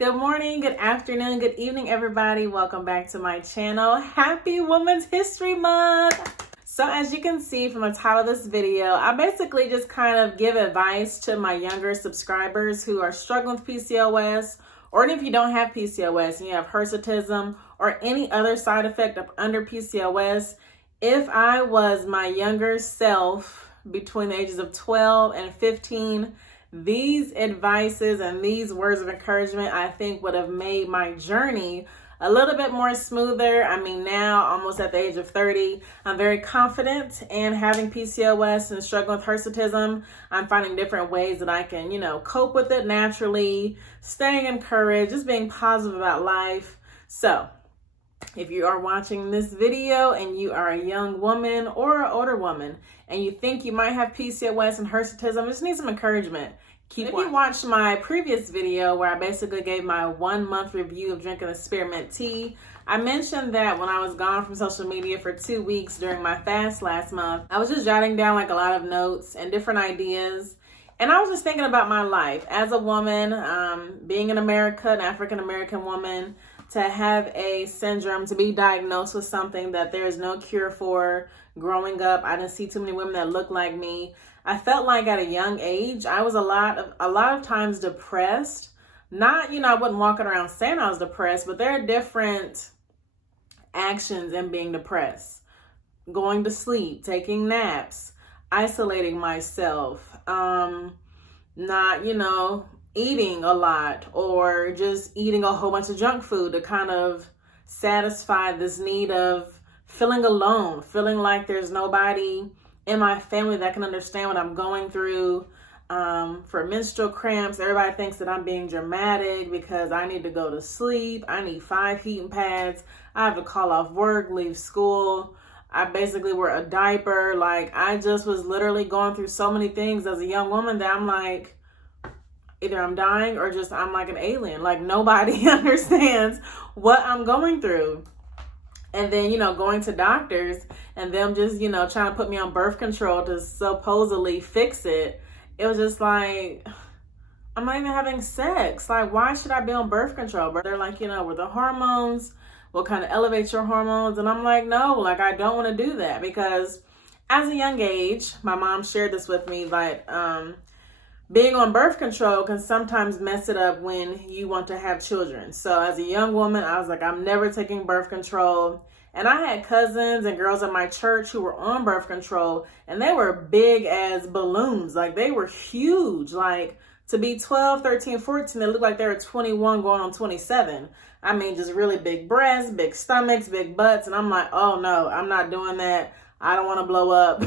Good morning, good afternoon, good evening, everybody. Welcome back to my channel. Happy Women's History Month. So as you can see from the title of this video, I basically just kind of give advice to my younger subscribers who are struggling with PCOS, or even if you don't have PCOS and you have hirsutism or any other side effect of under PCOS. If I was my younger self between the ages of 12 and 15, these advices and these words of encouragement, I think, would have made my journey a little bit more smoother. I mean, now, almost at the age of 30, I'm very confident in having PCOS and struggling with hirsutism. I'm finding different ways that I can, cope with it naturally, staying encouraged, just being positive about life. So, if you are watching this video and you are a young woman or an older woman and you think you might have PCOS and hirsutism, just need some encouragement. If you watched my previous video where I basically gave my 1 month review of drinking the spearmint tea, I mentioned that when I was gone from social media for 2 weeks during my fast last month, I was just jotting down like a lot of notes and different ideas. And I was just thinking about my life as a woman, being in America, an African-American woman, to have a syndrome, to be diagnosed with something that there is no cure for. Growing up, I didn't see too many women that looked like me. I felt like at a young age, I was a lot of times depressed. Not, I wasn't walking around saying I was depressed, but there are different actions in being depressed. Going to sleep, taking naps, isolating myself, not, eating a lot, or just eating a whole bunch of junk food to kind of satisfy this need of feeling alone, feeling like there's nobody in my family that can understand what I'm going through. For menstrual cramps, everybody thinks that I'm being dramatic because I need to go to sleep. I need 5 heating pads. I have to call off work, leave school. I basically wear a diaper. Like, I just was literally going through so many things as a young woman that I'm like, either I'm dying or just I'm like an alien. Like, nobody understands what I'm going through. And then, going to doctors and them just, trying to put me on birth control to supposedly fix it. It was just like, I'm not even having sex. Like, why should I be on birth control? But they're like, with the hormones, will kind of elevate your hormones. And I'm like, no, like, I don't want to do that, because as a young age, my mom shared this with me, like, being on birth control can sometimes mess it up when you want to have children. So as a young woman, I was like, I'm never taking birth control. And I had cousins and girls at my church who were on birth control, and they were big as balloons. Like, they were huge. Like, to be 12, 13, 14, they looked like they were 21 going on 27. I mean, just really big breasts, big stomachs, big butts. And I'm like, oh no, I'm not doing that. I don't want to blow up.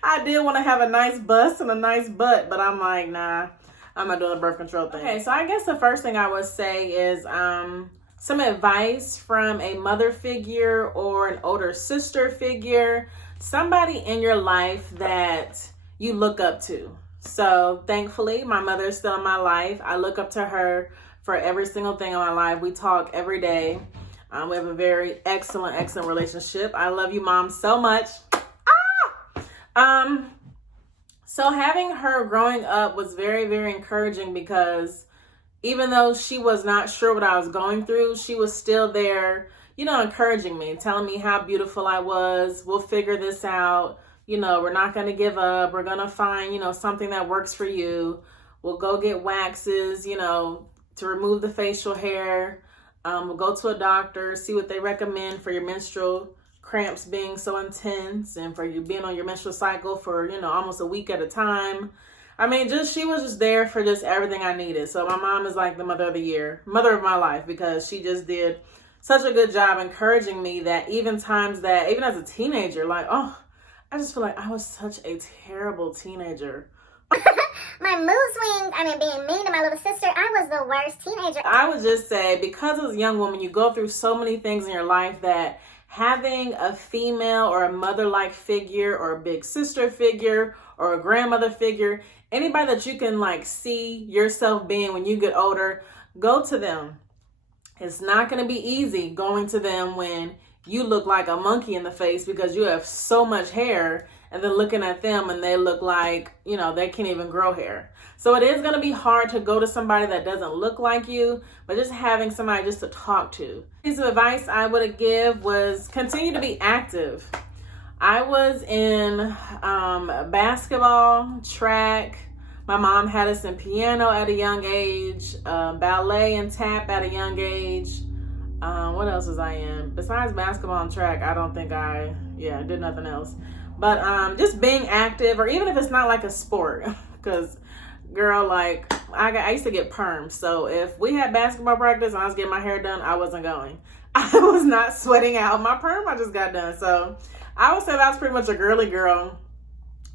I did want to have a nice bust and a nice butt, but I'm like, nah, I'm not doing the birth control thing. Okay, so I guess the first thing I would say is some advice from a mother figure or an older sister figure, somebody in your life that you look up to. So thankfully, my mother is still in my life. I look up to her for every single thing in my life. We talk every day. We have a very excellent relationship. I love you, Mom, so much. So having her growing up was very, very encouraging, because even though she was not sure what I was going through, she was still there, encouraging me, telling me how beautiful I was. We'll figure this out. We're not going to give up. We're going to find, something that works for you. We'll go get waxes, to remove the facial hair. We'll go to a doctor, see what they recommend for your menstrual cramps being so intense and for you being on your menstrual cycle for, almost a week at a time. I mean, she was just there for just everything I needed. So my mom is like the mother of the year, mother of my life, because she just did such a good job encouraging me that even as a teenager, like, I just feel like I was such a terrible teenager. My mood swings, being mean to my little sister, I was the worst teenager. I would just say, because as a young woman, you go through so many things in your life that having a female or a mother-like figure or a big sister figure or a grandmother figure, anybody that you can like see yourself being when you get older, go to them. It's not going to be easy going to them when you look like a monkey in the face because you have so much hair, and then looking at them and they look like, you know, they can't even grow hair. So it is going to be hard to go to somebody that doesn't look like you, but just having somebody just to talk to. Piece of advice I would give was continue to be active. I was in basketball, track. My mom had us in piano at a young age, ballet and tap at a young age. What else was I in? Besides basketball and track, I don't think I did nothing else. But just being active, or even if it's not like a sport, because girl, like I used to get perms. So if we had basketball practice and I was getting my hair done, I wasn't going. I was not sweating out my perm. I just got done. So I would say that's pretty much a girly girl,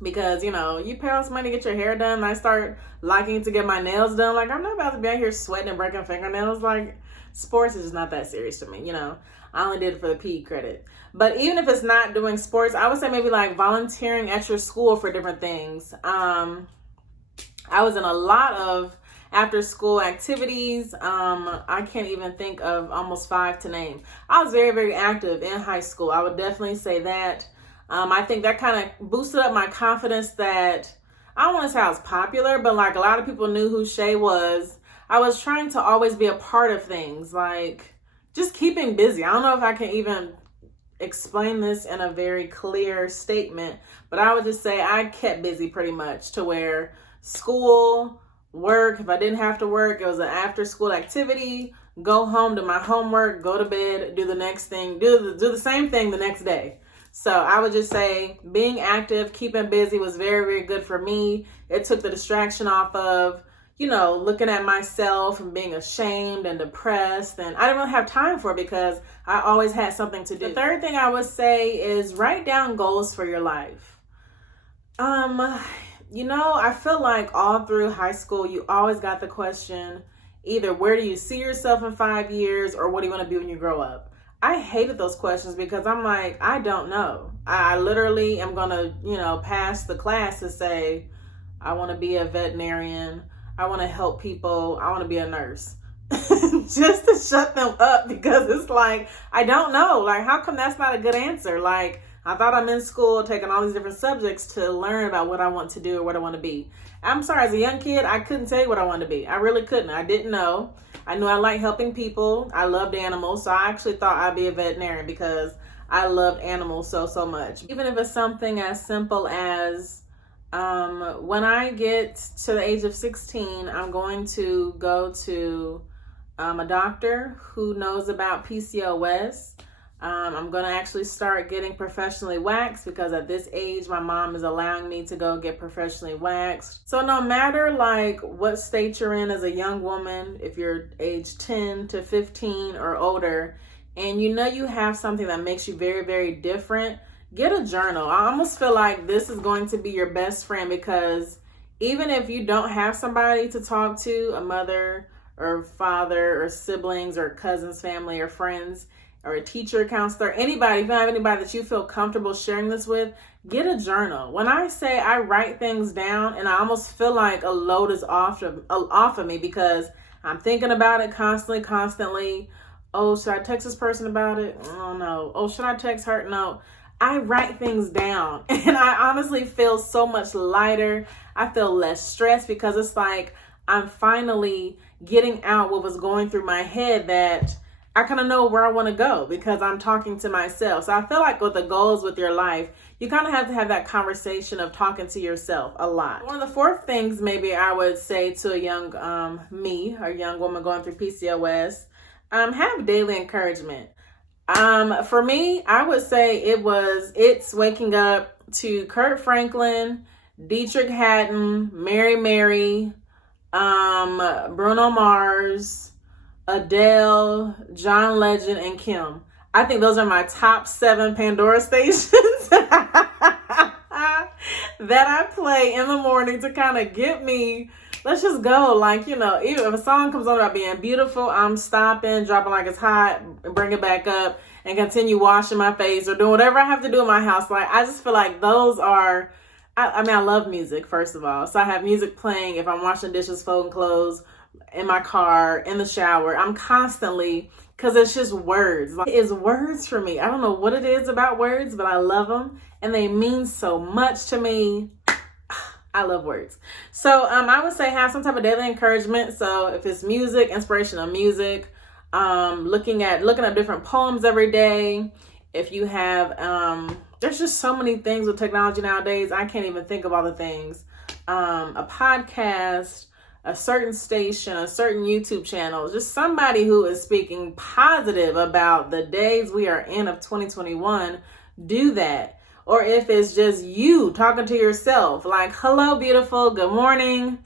because, you know, you pay all this money to get your hair done, and I start liking to get my nails done. Like, I'm not about to be out here sweating and breaking fingernails. Like, sports is just not that serious to me, you know. I only did it for the PE credit. But even if it's not doing sports, I would say maybe like volunteering at your school for different things. I was in a lot of after school activities. I can't even think of almost 5 to name. I was very, very active in high school. I would definitely say that. I think that kind of boosted up my confidence that, I don't want to say I was popular, but like a lot of people knew who Shay was. I was trying to always be a part of things, like just keeping busy. I don't know if I can even explain this in a very clear statement, but I would just say I kept busy pretty much, to where school, work, if I didn't have to work, it was an after school activity, go home, do my homework, go to bed, do the next thing, do the same thing the next day. So I would just say being active, keeping busy was very, very good for me. It took the distraction off of, you know, looking at myself and being ashamed and depressed. And I didn't really have time for it because I always had something to do. The third thing I would say is write down goals for your life. You know, I feel like all through high school, you always got the question, either where do you see yourself in 5 years, or what do you want to be when you grow up? I hated those questions because I'm like, I don't know. I literally am going to, you know, pass the class to say, I want to be a veterinarian. I want to help people. I want to be a nurse. Just to shut them up, because it's like, I don't know. Like, how come that's not a good answer? Like, I thought I'm in school taking all these different subjects to learn about what I want to do or what I want to be. I'm sorry, as a young kid, I couldn't tell you what I wanted to be. I really couldn't. I didn't know. I knew I liked helping people. I loved animals. So I actually thought I'd be a veterinarian because I loved animals so much. Even if it's something as simple as when I get to the age of 16, I'm going to go to a doctor who knows about PCOS. I'm going to actually start getting professionally waxed, because at this age, my mom is allowing me to go get professionally waxed. So no matter like what state you're in as a young woman, if you're age 10 to 15 or older, and you know you have something that makes you very, very different, get a journal. I almost feel like this is going to be your best friend, because even if you don't have somebody to talk to, a mother or father or siblings or cousins, family or friends, or a teacher, counselor, anybody, if you have anybody that you feel comfortable sharing this with, get a journal. When I say I write things down, and I almost feel like a load is off of me, because I'm thinking about it constantly. Oh, should I text this person about it? Oh no. Oh, should I text her? No. I write things down, and I honestly feel so much lighter. I feel less stressed, because it's like I'm finally getting out what was going through my head, that I kind of know where I want to go because I'm talking to myself. So I feel like with the goals with your life, you kind of have to have that conversation of talking to yourself a lot. One of the fourth things maybe I would say to a young me, or young woman going through PCOS, have daily encouragement. For me, I would say it's waking up to Kurt Franklin, Dietrich Haddon, Mary, Bruno Mars, Adele, John Legend, and Kim. I think those are my top 7 Pandora stations that I play in the morning to kind of get me, let's just go. Like, you know, even if a song comes on about being beautiful, I'm stopping, dropping like it's hot, bring it back up, and continue washing my face or doing whatever I have to do in my house. Like, I just feel like those are, I mean, I love music, first of all. So I have music playing if I'm washing dishes, folding clothes, in my car, in the shower. I'm constantly, because it's just words. Like, it's words for me. I don't know what it is about words, but I love them and they mean so much to me. I love words. So I would say have some type of daily encouragement. So if it's music, inspirational music, looking at different poems every day. If you have, there's just so many things with technology nowadays. I can't even think of all the things. A podcast, a certain station, a certain YouTube channel, just somebody who is speaking positive about the days we are in of 2021, do that. Or if it's just you talking to yourself, like, hello, beautiful, good morning.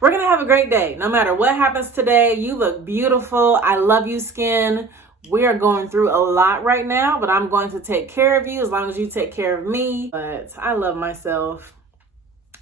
We're going to have a great day. No matter what happens today, you look beautiful. I love you, skin. We are going through a lot right now, but I'm going to take care of you as long as you take care of me. But I love myself.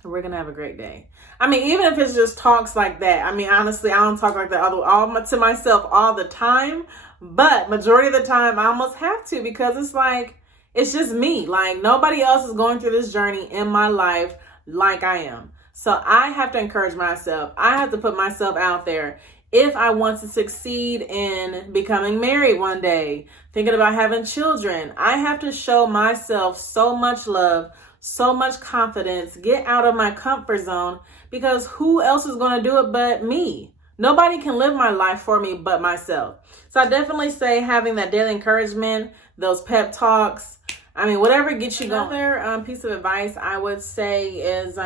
We're going to have a great day. I mean, even if it's just talks like that. I mean, honestly, I don't talk like that to myself all the time. But majority of the time, I almost have to, because it's like, it's just me. Like, nobody else is going through this journey in my life like I am. So I have to encourage myself. I have to put myself out there. If I want to succeed in becoming married one day, thinking about having children, I have to show myself so much love, so much confidence, get out of my comfort zone, because who else is going to do it but me? Nobody can live my life for me but myself. So I definitely say having that daily encouragement, those pep talks, I mean, whatever gets you going. Another piece of advice I would say is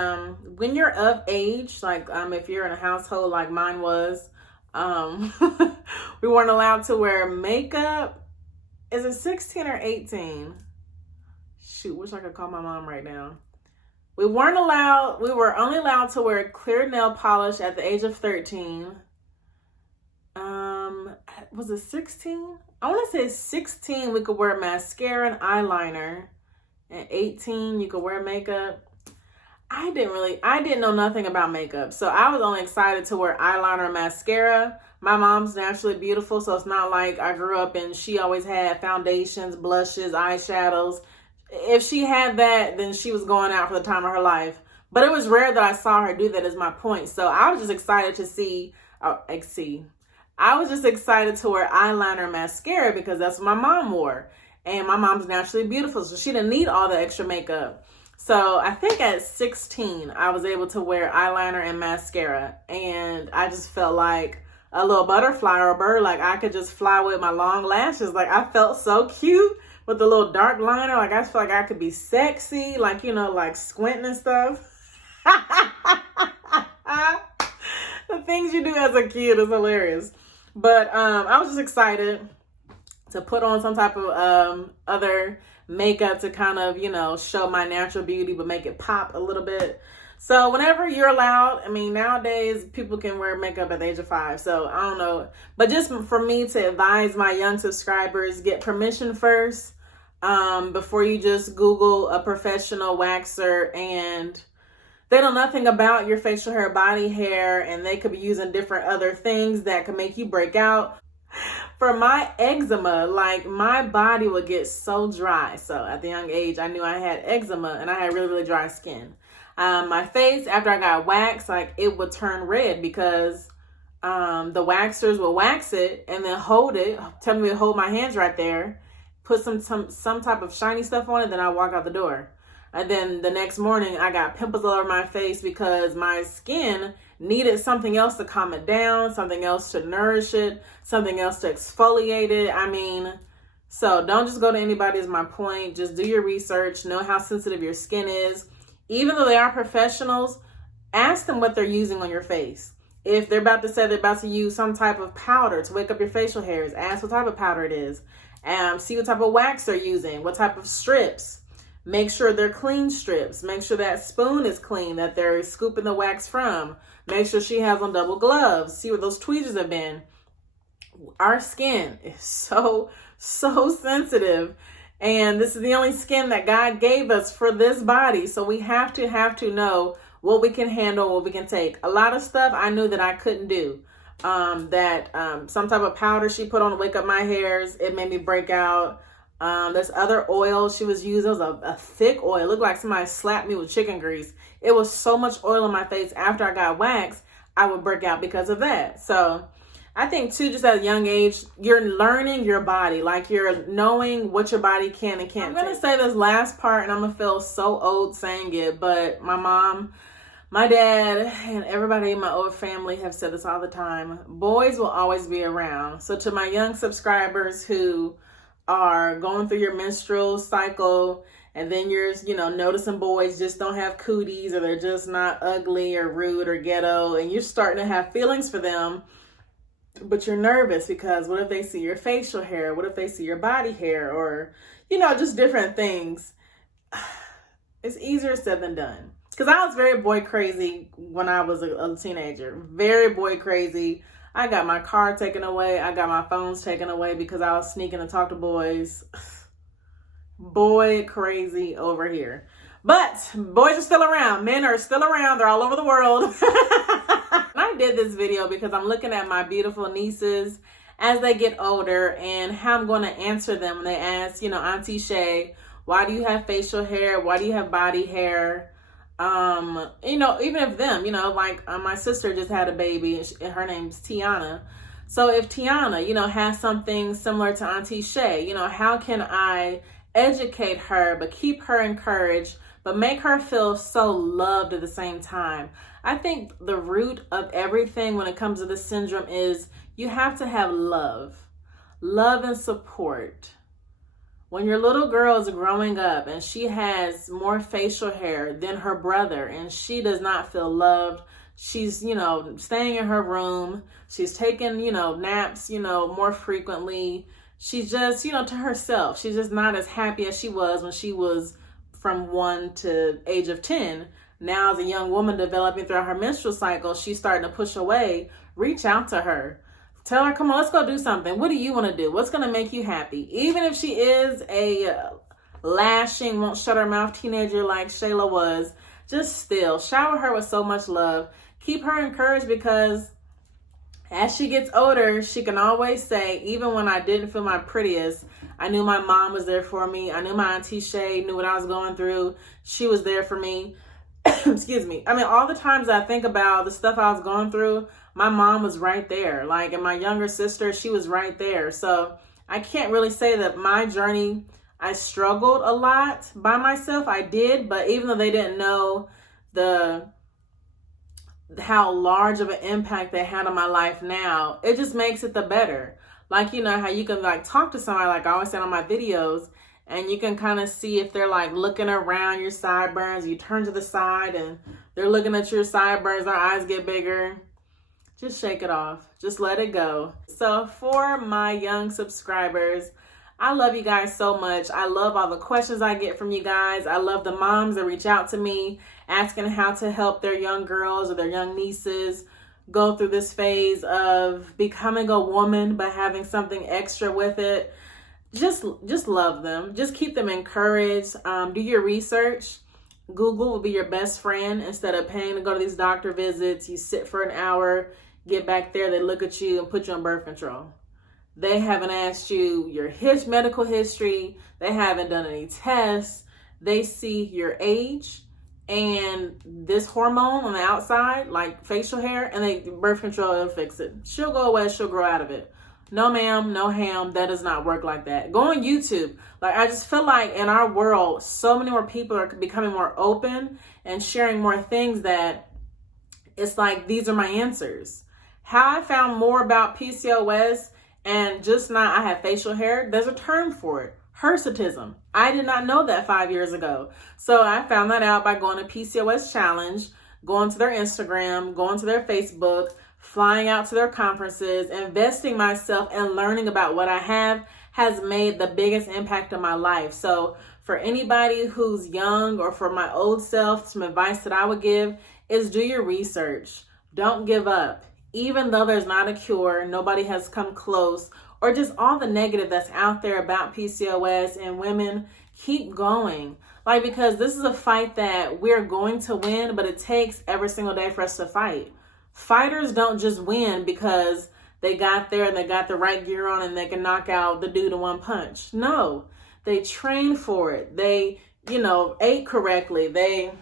when you're of age, like if you're in a household like mine was, we weren't allowed to wear makeup. Is it 16 or 18? Shoot, wish I could call my mom right now. We were only allowed to wear clear nail polish at the age of 13. Was it 16? I want to say 16 we could wear mascara and eyeliner. And 18 you could wear makeup. I didn't know nothing about makeup. So I was only excited to wear eyeliner and mascara. My mom's naturally beautiful, so it's not like I grew up and she always had foundations, blushes, eyeshadows. If she had that, then she was going out for the time of her life. But it was rare that I saw her do that, is my point. So I was just excited to I was just excited to wear eyeliner and mascara because that's what my mom wore. And my mom's naturally beautiful, so she didn't need all the extra makeup. So I think at 16, I was able to wear eyeliner and mascara. And I just felt like a little butterfly or a bird. Like I could just fly with my long lashes. Like I felt so cute with the little dark liner. Like I felt like I could be sexy. Like, you know, like squinting and stuff. The things you do as a kid is hilarious. But I was just excited to put on some type of other makeup to kind of, you know, show my natural beauty, but make it pop a little bit. So whenever you're allowed, I mean, nowadays people can wear makeup at the age of 5. So I don't know. But just for me to advise my young subscribers, get permission first before you just Google a professional waxer and they know nothing about your facial hair, body hair, and they could be using different other things that could make you break out. For my eczema, like my body would get so dry. So at the young age, I knew I had eczema and I had really, really dry skin. My face, after I got waxed, like it would turn red because the waxers would wax it and then hold it, tell me to hold my hands right there, put some type of shiny stuff on it, then I walk out the door. And then the next morning, I got pimples all over my face because my skin needed something else to calm it down, something else to nourish it, something else to exfoliate it. I mean, so don't just go to anybody is my point. Just do your research, know how sensitive your skin is. Even though they are professionals, ask them what they're using on your face. If they're about to say they're about to use some type of powder to wake up your facial hairs, ask what type of powder it is. See what type of wax they're using, what type of strips. Make sure they're clean strips. Make sure that spoon is clean that they're scooping the wax from. Make sure she has on double gloves. See where those tweezers have been. Our skin is so sensitive. And this is the only skin that God gave us for this body. So we have to know what we can handle, what we can take. A lot of stuff I knew that I couldn't do. Some type of powder she put on to wake up my hairs, it made me break out. There's other oil she was using. It was a thick oil. It looked like somebody slapped me with chicken grease. It was so much oil on my face after I got waxed. I would break out because of that. So I think too, just at a young age, you're learning your body, like you're knowing what your body can and can't. I'm going to say this last part and I'm going to feel so old saying it, but my mom, my dad, and everybody in my old family have said this all the time. Boys will always be around. So to my young subscribers who are going through your menstrual cycle and then you're, noticing boys just don't have cooties or they're just not ugly or rude or ghetto and you're starting to have feelings for them, but you're nervous because what if they see your facial hair? What if they see your body hair or, just different things? It's easier said than done. Because I was very boy crazy when I was a teenager. Very boy crazy. I got my car taken away. I got my phones taken away because I was sneaking to talk to boys. Boy crazy over here. But boys are still around. Men are still around. They're all over the world. I did this video because I'm looking at my beautiful nieces as they get older and how I'm going to answer them when they ask, Auntie Shay, why do you have facial hair? Why do you have body hair? Even if them, my sister just had a baby and her name's Tiana. So if Tiana, has something similar to Auntie Shay, how can I educate her, but keep her encouraged, but make her feel so loved at the same time? I think the root of everything when it comes to this syndrome is you have to have love and support. When your little girl is growing up and she has more facial hair than her brother and she does not feel loved, she's, staying in her room, she's taking, naps, more frequently. She's just, to herself, she's just not as happy as she was when she was from 1 to age of 10. Now as a young woman developing throughout her menstrual cycle, she's starting to push away. Reach out to her. Tell her, come on, let's go do something. What do you want to do? What's going to make you happy? Even if she is a lashing, won't shut her mouth teenager like Shayla was, just still shower her with so much love. Keep her encouraged because as she gets older, she can always say, even when I didn't feel my prettiest, I knew my mom was there for me. I knew my Auntie Shay knew what I was going through. She was there for me. Excuse me. I mean, all the times I think about the stuff I was going through, my mom was right there. Like, and my younger sister, she was right there. So I can't really say that my journey, I struggled a lot by myself. I did, but even though they didn't know how large of an impact they had on my life now, it just makes it the better. Like, how you can talk to somebody, like I always say on my videos, and you can kind of see if they're looking around your sideburns. You turn to the side and they're looking at your sideburns, their eyes get bigger. Just shake it off. Just let it go. So for my young subscribers, I love you guys so much. I love all the questions I get from you guys. I love the moms that reach out to me asking how to help their young girls or their young nieces go through this phase of becoming a woman, but having something extra with it. Just love them. Just keep them encouraged. Do your research. Google will be your best friend. Instead of paying to go to these doctor visits, you sit for an hour, get back there, they look at you and put you on birth control. They haven't asked you your medical history. They haven't done any tests. They see your age and this hormone on the outside, like facial hair, and birth control will fix it. She'll go away, she'll grow out of it. No ma'am, no ham, that does not work like that. Go on YouTube. I just feel like in our world, so many more people are becoming more open and sharing more things that it's like, these are my answers. How I found more about PCOS and just not, I have facial hair, there's a term for it, Hirsutism. I did not know that 5 years ago. So I found that out by going to PCOS Challenge, going to their Instagram, going to their Facebook, flying out to their conferences, investing myself and learning about what I have has made the biggest impact on my life. So for anybody who's young or for my old self, some advice that I would give is do your research. Don't give up. Even though there's not a cure, nobody has come close, or just all the negative that's out there about PCOS and women, keep going. Because this is a fight that we're going to win, but it takes every single day for us to fight. Fighters don't just win because they got there and they got the right gear on and they can knock out the dude in one punch. No, they train for it. They, ate correctly. They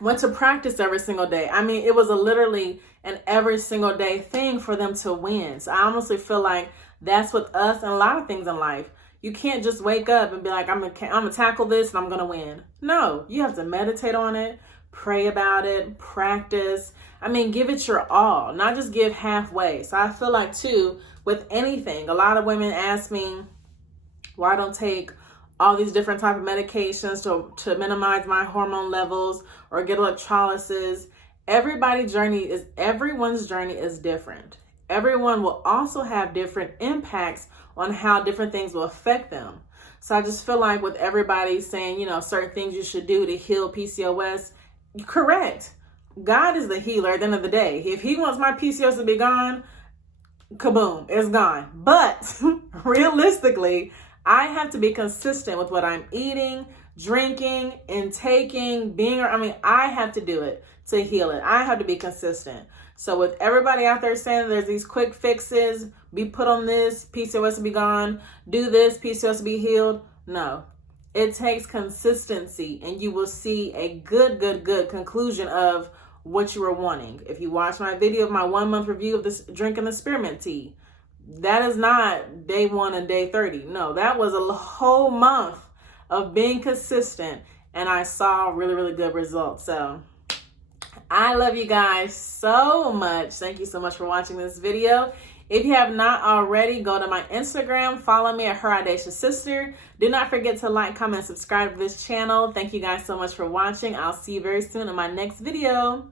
went to practice every single day. I mean, it was literally an every single day thing for them to win. So I honestly feel like that's with us and a lot of things in life. You can't just wake up and be like, I'm gonna tackle this and I'm gonna win. No, you have to meditate on it, pray about it, practice. I mean, give it your all, not just give halfway. So I feel like too, with anything, a lot of women ask me why I don't take all these different type of medications to minimize my hormone levels or get electrolysis. Everyone's journey is different. Everyone will also have different impacts on how different things will affect them. So I just feel like with everybody saying, certain things you should do to heal PCOS, correct. God is the healer at the end of the day. If he wants my PCOS to be gone, kaboom, it's gone. But realistically, I have to be consistent with what I'm eating, drinking, intaking, I have to do it to heal it. I have to be consistent. So with everybody out there saying there's these quick fixes, be put on this, PCOS to be gone, do this, PCOS to be healed. No, it takes consistency and you will see a good conclusion of what you are wanting. If you watch my video of my 1 month review of this drinking the spearmint tea, that is not day 1 and day 30. No, that was a whole month of being consistent and I saw really good results. So I love you guys so much. Thank you so much for watching this video. If you have not already, go to my Instagram, follow me at Heyyyyyyy Sister. Do not forget to like, comment, subscribe to this channel. Thank you guys so much for watching. I'll see you very soon in my next video.